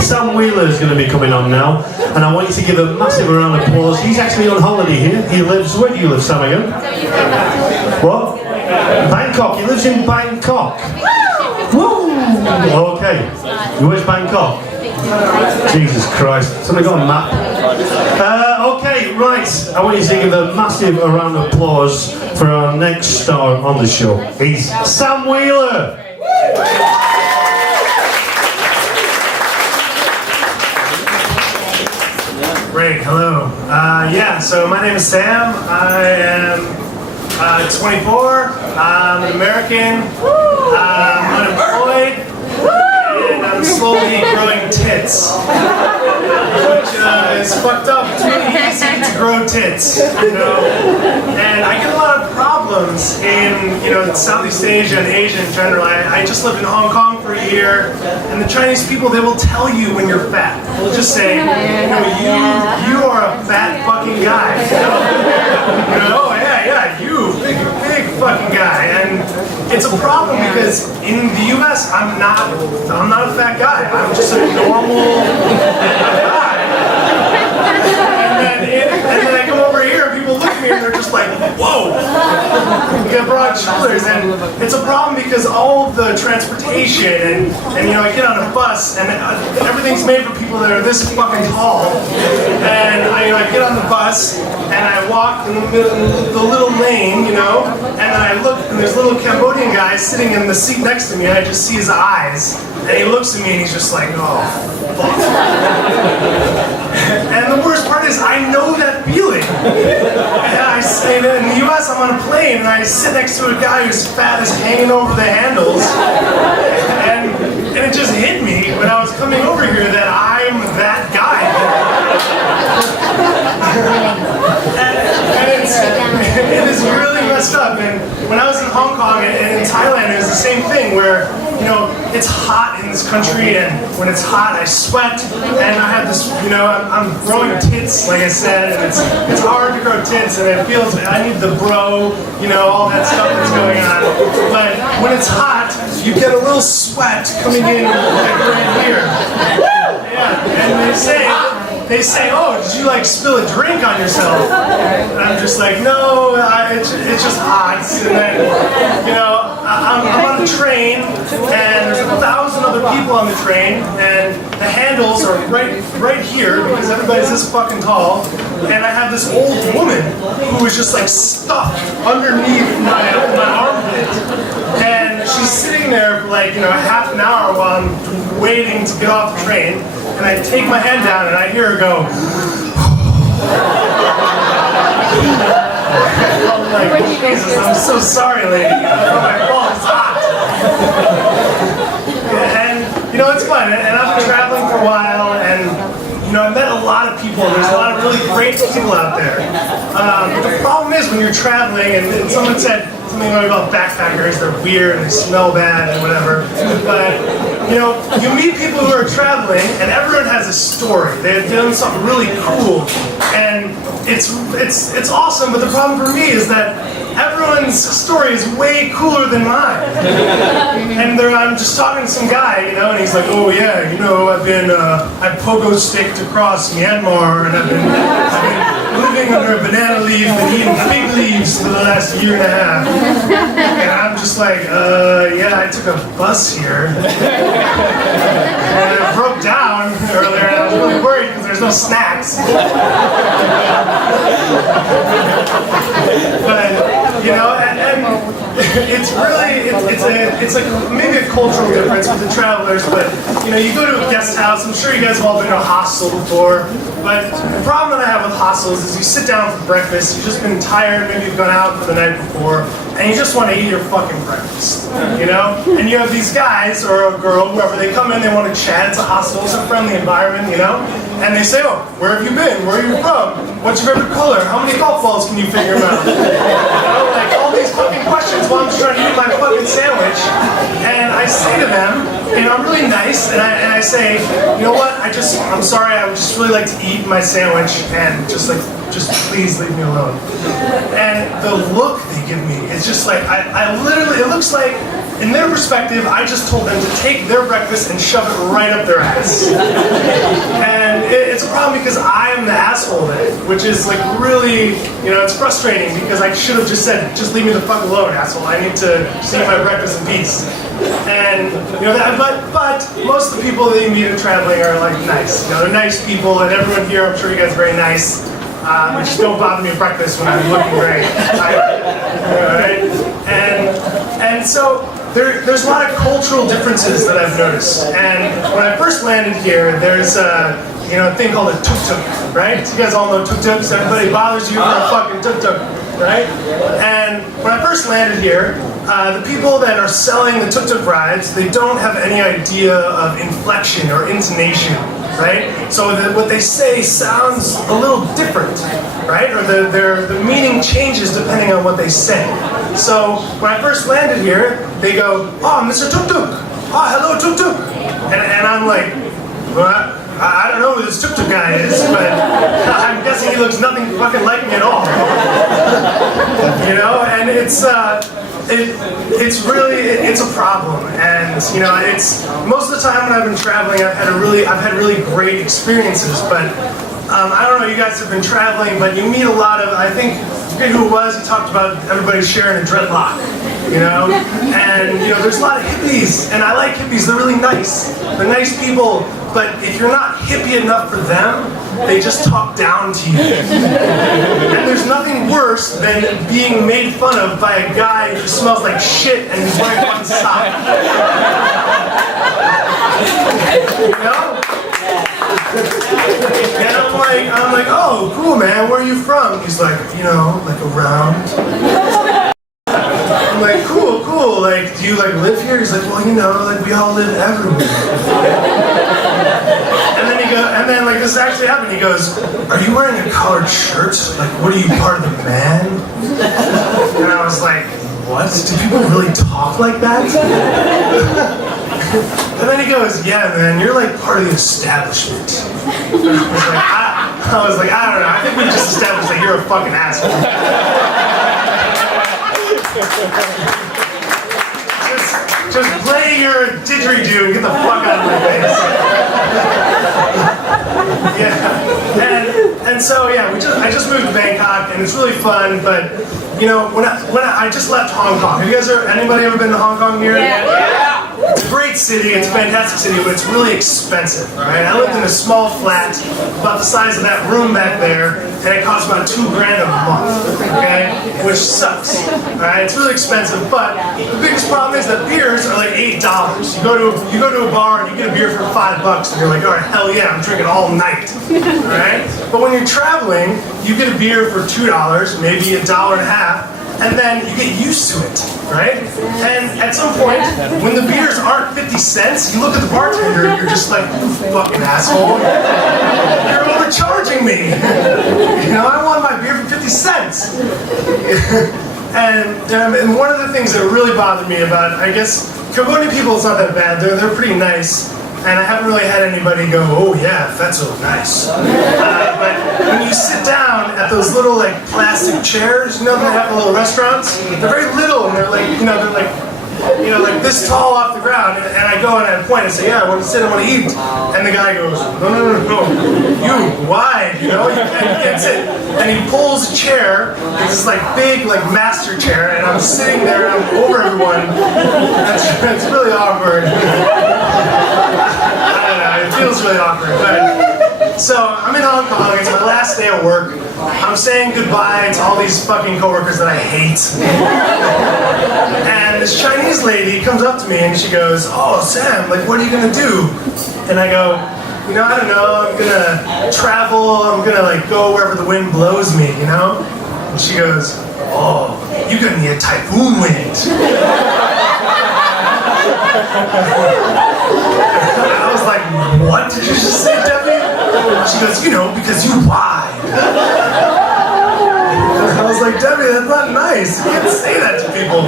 Sam Wheeler is going to be coming on now, and I want you to give a massive round of applause. He's actually on holiday here. He lives, where do you live, Sam, again? What? Bangkok. He lives in Bangkok. Woo! Okay. Where's Bangkok? Jesus Christ. Somebody got a map? Okay, right. I want you to give a massive round of applause for our next star on the show. He's Sam Wheeler. Great, hello. Yeah, so my name is Sam. I am 24. I'm an American. I'm unemployed. And I'm slowly growing tits. Which is fucked up. It's really easy to grow tits, you know? And I get a lot of problems in, you know, Southeast Asia and Asia in general. I just lived in Hong Kong for a year, and the Chinese people, they will tell you when you're fat. They'll just say, you know, you are a fat fucking guy. You know, oh yeah, you, big fucking guy. And it's a problem because in the US, I'm not a fat guy. I'm just a normal guy. And then I come over here and people look at me and they're just like, whoa, you got broad shoulders. And it's a problem because all of the transportation and you know, I get on a bus and everything's made for people that are this fucking tall. And I get on the bus and I walk in the middle, the little lane, you know, and then I look and there's a little Cambodian guy sitting in the seat next to me and I just see his eyes. And he looks at me and he's just like, oh, fuck. And the worst part is, I know that feeling. And I say that in the US, I'm on a plane and I sit next to a guy whose fat is hanging over the handles. And it just hit me when I was coming over here that I'm that guy. And it is really messed up. And when I was in Hong Kong and in Thailand, it was the same thing where, you know, it's hot in this country, and when it's hot, I sweat, and I have this, you know, I'm growing tits, like I said, and it's hard to grow tits, and it feels, I need the bro, you know, all that stuff that's going on. But when it's hot, you get a little sweat coming in like right here. Yeah, and they say, oh, did you like spill a drink on yourself? And I'm just like, no, it's just hot. And then, you know, I'm on a train, and there's 1,000 other people on the train, and the handles are right here because everybody's this fucking tall. And I have this old woman who is just like stuffed underneath my armpit, and she's sitting there for like, you know, half an hour while I'm waiting to get off the train. And I take my hand down and I hear her go. I'm like, Jesus, I'm so sorry, lady. My fault, it's hot. And, you know, it's fun. And I've been traveling for a while, and, you know, I met a lot of people. There's a lot of really great people out there. But the problem is when you're traveling, and someone said something about backpackers, they're weird and they smell bad and whatever. But, you know, you meet people who are traveling, and everyone has a story. They've done something really cool, and it's awesome. But the problem for me is that everyone's story is way cooler than mine. And I'm just talking to some guy, you know, and he's like, oh yeah, you know, I pogo sticked across Myanmar, and I've been living under a banana leaf and eating fig leaves for the last year and a half. And I'm just like, yeah, I took a bus here. And it broke down earlier, and I was really worried because there's no snacks. But, you know, and it's really, it's like maybe a cultural difference with the travelers, but, you know, you go to a guest house, I'm sure you guys have all been to a hostel before, but the problem that I have with hostels is you sit down for breakfast, you've just been tired, maybe you've gone out for the night before, and you just want to eat your fucking breakfast, you know? And you have these guys, or a girl, whoever, they come in, they want to chat, it's a hostel, it's a friendly environment, you know? And they say, oh, where have you been? Where are you from? What's your favorite color? How many golf balls can you fit in your mouth? You know, like all these fucking questions while I'm just trying to eat my fucking sandwich. And I say to them, you know, I'm really nice, and I say, you know what, I'm sorry, I would just really like to eat my sandwich, and just please leave me alone. And the look they give me is just like, I literally, it looks like in their perspective, I just told them to take their breakfast and shove it right up their ass. And it's a problem because I am the asshole then, which is like really, it's frustrating because I should have just said, just leave me the fuck alone, asshole. I need to just eat my breakfast in peace. And but most of the people that you meet in traveling are like nice. They're nice people, and everyone here, I'm sure you guys are very nice. But just don't bother me at breakfast when I'm looking very tired. Right? And so there's a lot of cultural differences that I've noticed. And when I first landed here, there's a thing called a tuk-tuk, right? So you guys all know tuk-tuks. Everybody bothers you for a fucking tuk-tuk, right? And when I first landed here, the people that are selling the tuk-tuk rides, they don't have any idea of inflection or intonation, right? So what they say sounds a little different, right? Or the meaning changes depending on what they say. So when I first landed here, they go, "Oh, Mr. Tuk-tuk. Oh, hello, Tuk-tuk." And I'm like, "What? I don't know who this tuk-tuk guy is, but I'm guessing he looks nothing fucking like me at all." And it's a problem. And it's most of the time when I've been traveling, I've had really great experiences. But I don't know, you guys have been traveling, but you meet a lot of, I think, I forget who it was, he talked about everybody sharing a dreadlock, and there's a lot of hippies, and I like hippies, they're really nice, they're nice people, but if you're not hippie enough for them, they just talk down to you. And there's nothing worse than being made fun of by a guy who smells like shit and he's wearing one sock. And I'm like, "Oh, cool, man, where are you from?" He's like, like around. I'm like, cool, like, do you like live here? He's like, "Well, like we all live everywhere." And then like this actually happened. He goes, "Are you wearing a collared shirt? Like, what are you, part of the man?" And I was like, "What? Do people really talk like that?" And then he goes, "Yeah, man, you're like part of the establishment." And I was like, I don't know. I think we just established that you're a fucking asshole. Just play your didgeridoo and get the fuck out of my face. Yeah, and so yeah, I just moved to Bangkok and it's really fun. But when I just left Hong Kong. Have you guys anybody ever been to Hong Kong here? Yeah. It's a great city, it's a fantastic city, but it's really expensive, right? I lived in a small flat, about the size of that room back there, and it cost about $2 grand a month, okay? Which sucks, right? It's really expensive, but the biggest problem is that beers are like $8. You go to a bar and you get a beer for $5, and you're like, all right, hell yeah, I'm drinking all night, right? But when you're traveling, you get a beer for $2, maybe $1.50, and then you get used to it, right? And at some point, when the beers aren't 50 cents, you look at the bartender and you're just like, "You fucking asshole. You're overcharging me. I want my beer for 50 cents. And one of the things that really bothered me about, I guess, Cambodian people, it's not that bad. They're pretty nice. And I haven't really had anybody go, "Oh yeah, that's so nice." But when you sit down at those little like plastic chairs, they have in little restaurants. They're very little, and they're like, like this tall off the ground. And I go and I point and say, "Yeah, I want to sit, I want to eat." And the guy goes, No, you wide, you can't sit. And he pulls a chair. It's this like big like master chair, and I'm sitting there and I'm over everyone. It's really awkward. I don't know, it feels really awkward, but so I'm in Hong Kong, it's my last day at work. I'm saying goodbye to all these fucking coworkers that I hate. And this Chinese lady comes up to me and she goes, "Oh, Sam, like what are you gonna do?" And I go, I don't know, I'm gonna travel, I'm gonna like go wherever the wind blows me, And she goes, "Oh, you're gonna need a typhoon wind." And I was like, "What did you just say, Debbie?" She goes, "Because you're wide." I was like, "Debbie, that's not nice. You can't say that to people."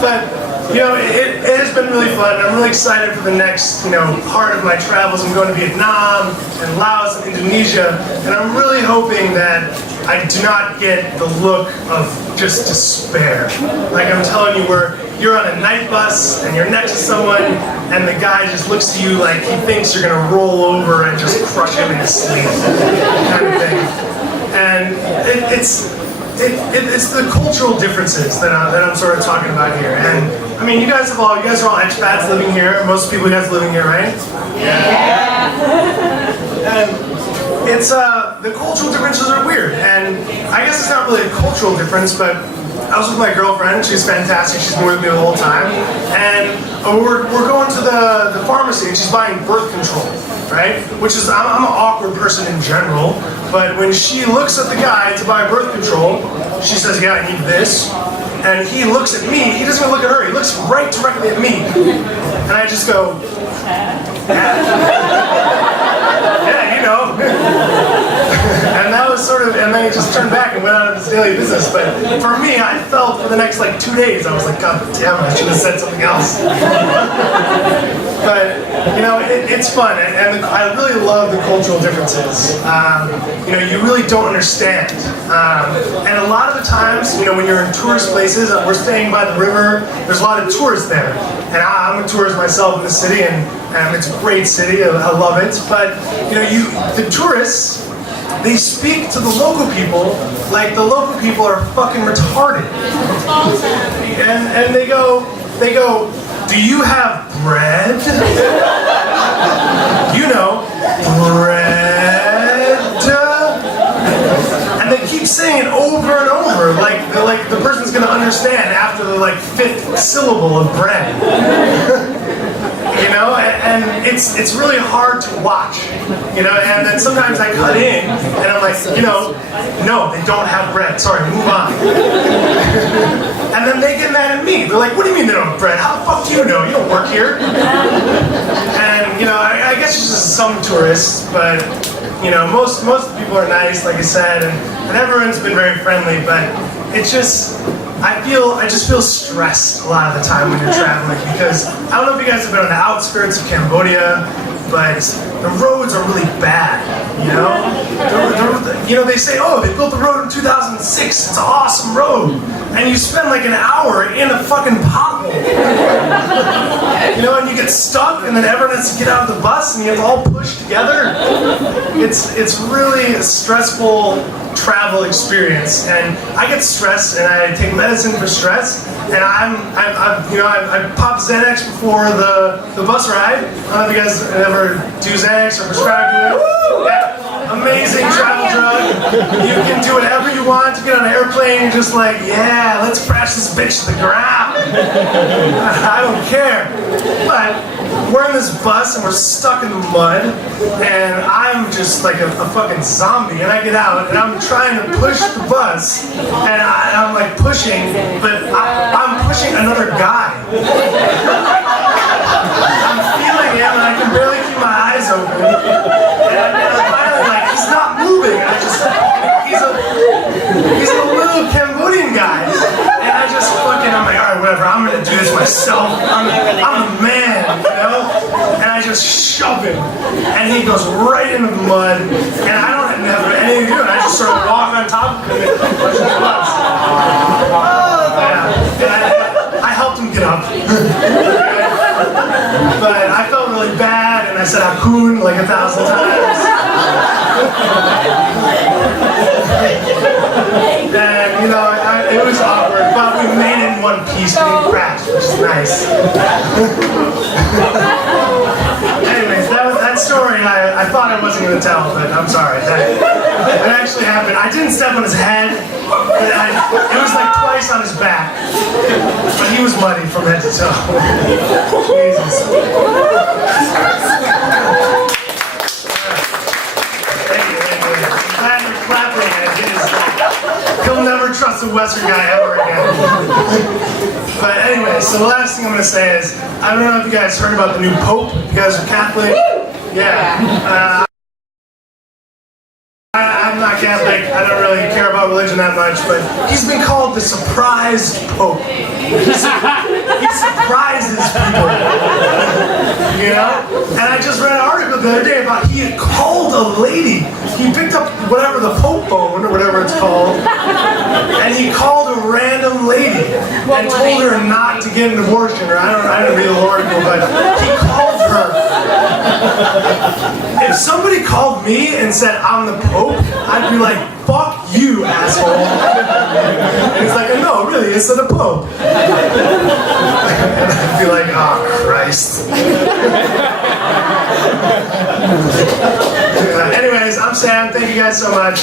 But it has been really fun. I'm really excited for the next, part of my travels. I'm going to Vietnam and Laos and Indonesia, and I'm really hoping that I do not get the look of just despair. Like I'm telling you, where you're on a night bus and you're next to someone, and the guy just looks at you like he thinks you're gonna roll over and just crush him in his sleep, kind of thing. And it's the cultural differences that I'm sort of talking about here. And I mean, you guys are all expats living here. Most people you guys living here, right? Yeah. And it's the cultural differences are weird. And I guess it's not really a cultural difference, but I was with my girlfriend. She's fantastic. She's been with me the whole time. And we're going to the pharmacy, and she's buying birth control, right? Which is, I'm an awkward person in general, but when she looks at the guy to buy birth control, she says, yeah, I need this. And he looks at me. He doesn't even look at her. He looks right directly at me. And I just go, yeah, and that was sort of, and then he just turned back and went out of his daily business. But for me, I felt for the next 2 days, I was like, God damn it, I should have said something else. But, it's fun, and I really love the cultural differences. You really don't understand. And a lot of the times, when you're in tourist places, we're staying by the river, there's a lot of tourists there. And I'm a tourist myself in the city, and it's a great city, I love it. But, the tourists, they speak to the local people like the local people are fucking retarded. And they go, do you have bread? Bread? And they keep saying it over and over, like the person's gonna understand after the 5th syllable of bread. And it's really hard to watch, and then sometimes I cut in, and I'm like, no, they don't have bread, sorry, move on. And then they get mad at me, they're like, what do you mean they don't have bread? How the fuck do you know? You don't work here. And, I guess it's just some tourists, but, most people are nice, like I said, and everyone's been very friendly, but it's just, I just feel stressed a lot of the time when you're traveling, because I don't know if you guys have been on the outskirts of Cambodia, but the roads are really bad, they say, oh, they built the road in 2006, it's an awesome road, and you spend an hour in a fucking pothole, and you get stuck, and then everyone has to get out of the bus, and you have to all push together. It's really a stressful travel experience, and I get stressed, and I take medicine for stress, and I pop Xanax before the bus ride. I don't know if you guys ever do Xanax or prescribe to it. Yeah. Amazing travel drug. You can do whatever you want to get on an airplane. You're just like, yeah, let's crash this bitch to the ground. I don't care. But we're in this bus and we're stuck in the mud, and I'm just like a fucking zombie. And I get out and I'm trying to push the bus, and I'm pushing, but I'm pushing another guy. I'm feeling him, and I can barely keep my eyes open. And I'm finally he's not moving. He's a little Cambodian guy. And I'm like, all right, whatever, I'm gonna do this myself. I'm a man, And I just shove him. And he goes right into the mud. And I don't have anything to do. And I just sort of walk on top of him and push the bus. Yeah. And I helped him get up. But I felt really bad, and I said "Hakun" 1,000 times. And it was awkward, but we made it in one piece. We didn't crash, which is nice. Anyways, that story I thought I wasn't going to tell, but I'm sorry. It actually happened. I didn't step on his head. It was twice on his back, but he was muddy from head to toe. Jesus. Thank you. I'm glad you're clapping. He'll never trust a Western guy ever again. But anyway, so the last thing I'm going to say is, I don't know if you guys heard about the new Pope. You guys are Catholic? Yeah. I'm not Catholic. I don't really care about religion that much, but he's been called the surprised Pope. He surprises people. You know? And I just read an article the other day about he had called a lady. He picked up whatever the Pope phone or whatever it's called, and he called a random lady and told her not to get an abortion. Or I didn't read the article, but he called her. If somebody called me and said I'm the Pope, I'd be like, fuck you, asshole. And it's like, no, really, it's the Pope. And I'd be like, oh, Christ. Anyways, I'm Sam. Thank you guys so much.